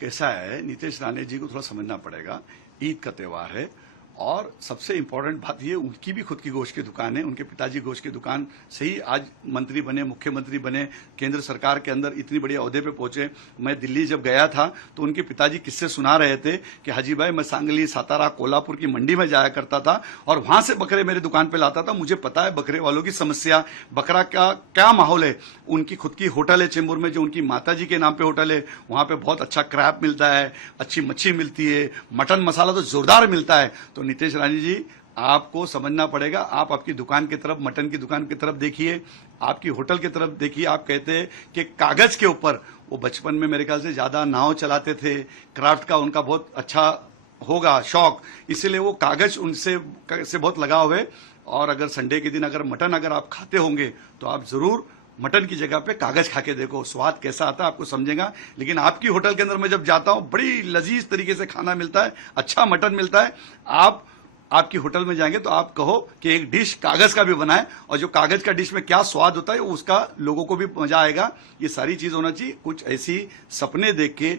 कैसा है, नीतीश राणे जी को थोड़ा समझना पड़ेगा। ईद का त्योहार है और सबसे इम्पोर्टेंट बात ये, उनकी भी खुद की गोश्त की दुकान है। उनके पिताजी गोश्त की दुकान से ही आज मंत्री बने, मुख्यमंत्री बने, केंद्र सरकार के अंदर इतनी बड़ी ओहदे पे पहुंचे। मैं दिल्ली जब गया था तो उनके पिताजी किस्से सुना रहे थे कि हाजी भाई, मैं सांगली, सातारा, कोल्हापुर की मंडी में जाया करता था और वहां से बकरे मेरे दुकान पे लाता था। मुझे पता है बकरे वालों की समस्या, बकरा का क्या माहौल है। उनकी खुद की होटल है चेंबूर में, जो उनकी माता जी के नाम पे होटल है, वहां पे बहुत अच्छा क्रैब मिलता है, अच्छी मच्छी मिलती है, मटन मसाला तो जोरदार मिलता है। तो नीतीश राणे जी, आपको समझना पड़ेगा। आप आपकी दुकान की तरफ, मटन की दुकान की तरफ देखिए, आपकी होटल की तरफ देखिए। आप कहते हैं कि कागज के ऊपर, वो बचपन में मेरे ख्याल से ज्यादा नाव चलाते थे, क्राफ्ट का उनका बहुत अच्छा होगा शौक, इसलिए वो कागज उनसे से बहुत लगाव है। और अगर संडे के दिन अगर मटन अगर आप खाते होंगे तो आप जरूर मटन की जगह पे कागज खा के देखो, स्वाद कैसा आता है आपको समझेगा। लेकिन आपकी होटल के अंदर मैं जब जाता हूं, बड़ी लजीज तरीके से खाना मिलता है, अच्छा मटन मिलता है। आपकी होटल में जाएंगे तो आप कहो कि एक डिश कागज का भी बनाए, और जो कागज का डिश में क्या स्वाद होता है उसका लोगों को भी मजा आएगा। ये सारी चीज होना चाहिए। कुछ ऐसी सपने देख के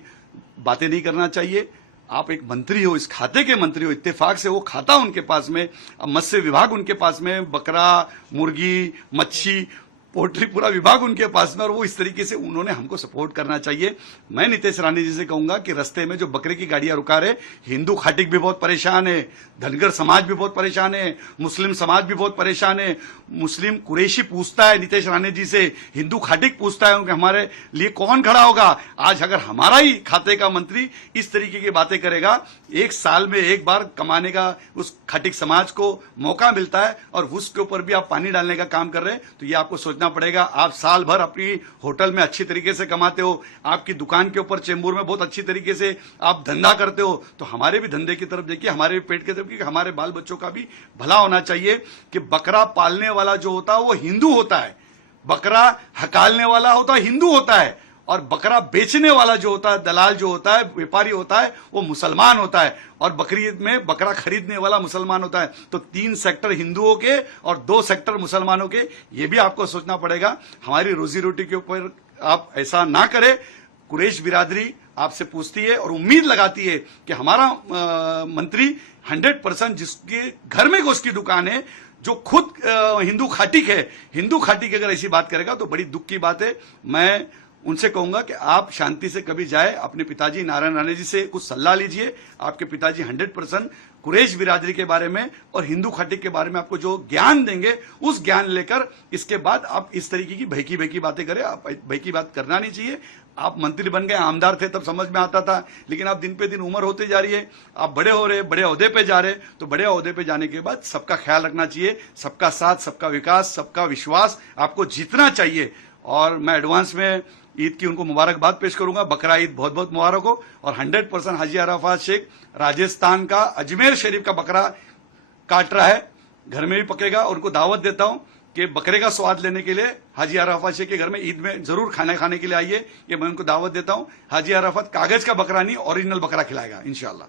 बातें नहीं करना चाहिए। आप एक मंत्री हो, इस खाते के मंत्री हो, इत्तेफाक से वो खाता उनके पास में, मत्स्य विभाग उनके पास में, बकरा, मुर्गी, मच्छी, पोल्ट्री, पूरा विभाग उनके पास में, और वो इस तरीके से उन्होंने हमको सपोर्ट करना चाहिए। मैं नीतीश राणे जी से कहूंगा कि रास्ते में जो बकरे की गाड़ियां रुका रहे, हिंदू खाटिक भी बहुत परेशान है, धनगर समाज भी बहुत परेशान है, मुस्लिम समाज भी बहुत परेशान है। मुस्लिम कुरैशी पूछता है नीतीश राणे जी से, हिंदू खाटिक पूछता है कि हमारे लिए कौन खड़ा होगा। आज अगर हमारा ही खाते का मंत्री इस तरीके की बातें करेगा, एक साल में एक बार कमाने का उस खाटिक समाज को मौका मिलता है और उसके ऊपर भी आप पानी डालने का काम कर रहे हैं, तो ये आपको सोचना पड़ेगा। आप साल भर अपनी होटल में अच्छी तरीके से कमाते हो, आपकी दुकान के ऊपर चेंबूर में बहुत अच्छी तरीके से आप धंधा करते हो, तो हमारे भी धंधे की तरफ देखिए, हमारे भी पेट की तरफ, कि हमारे बाल बच्चों का भी भला होना चाहिए। कि बकरा पालने वाला जो होता है वो हिंदू होता है, बकरा हकालने वाला होता है हिंदू होता है, और बकरा बेचने वाला जो होता है, दलाल जो होता है, व्यापारी होता है, वो मुसलमान होता है, और बकरी में बकरा खरीदने वाला मुसलमान होता है। तो 3 सेक्टर हिंदुओं के और 2 सेक्टर मुसलमानों के, ये भी आपको सोचना पड़ेगा। हमारी रोजी रोटी के ऊपर आप ऐसा ना करें। कुरैश बिरादरी आपसे पूछती है और उम्मीद लगाती है कि हमारा मंत्री 100% जिसके घर में गोश्त की दुकान है, जो खुद हिंदू खाटिक है, हिंदू खाटिक अगर ऐसी बात करेगा तो बड़ी दुख की बात है। मैं उनसे कहूंगा कि आप शांति से कभी जाए, अपने पिताजी नारायण राणे जी से कुछ सलाह लीजिए। आपके पिताजी 100% कुरैश बिरादरी के बारे में और हिंदू खाटिक के बारे में आपको जो ज्ञान देंगे, उस ज्ञान लेकर इसके बाद आप इस तरीके की भयकी बातें करें। आप भयकी बात करना नहीं चाहिए। आप मंत्री बन गए, आमदार थे तब समझ में आता था, लेकिन आप दिन पे दिन उम्र होते जा रही है, आप बड़े हो रहे, बड़े ओहदे पे जा रहे, तो बड़े ओहदे पे जाने के बाद सबका ख्याल रखना चाहिए। सबका साथ, सबका विकास, सबका विश्वास आपको जीतना चाहिए। और मैं एडवांस में ईद की उनको मुबारकबाद पेश करूंगा। बकरा ईद बहुत बहुत मुबारक हो। और 100% हाजी अराफात शेख राजस्थान का अजमेर शरीफ का बकरा काट रहा है, घर में भी पकेगा। और उनको दावत देता हूं कि बकरे का स्वाद लेने के लिए हाजी अराफात शेख के घर में ईद में जरूर खाना खाने के लिए आइए। ये मैं उनको दावत देता हूं। हाजी अराफात कागज का बकरा नहीं, ओरिजिनल बकरा खिलाएगा इंशाअल्लाह।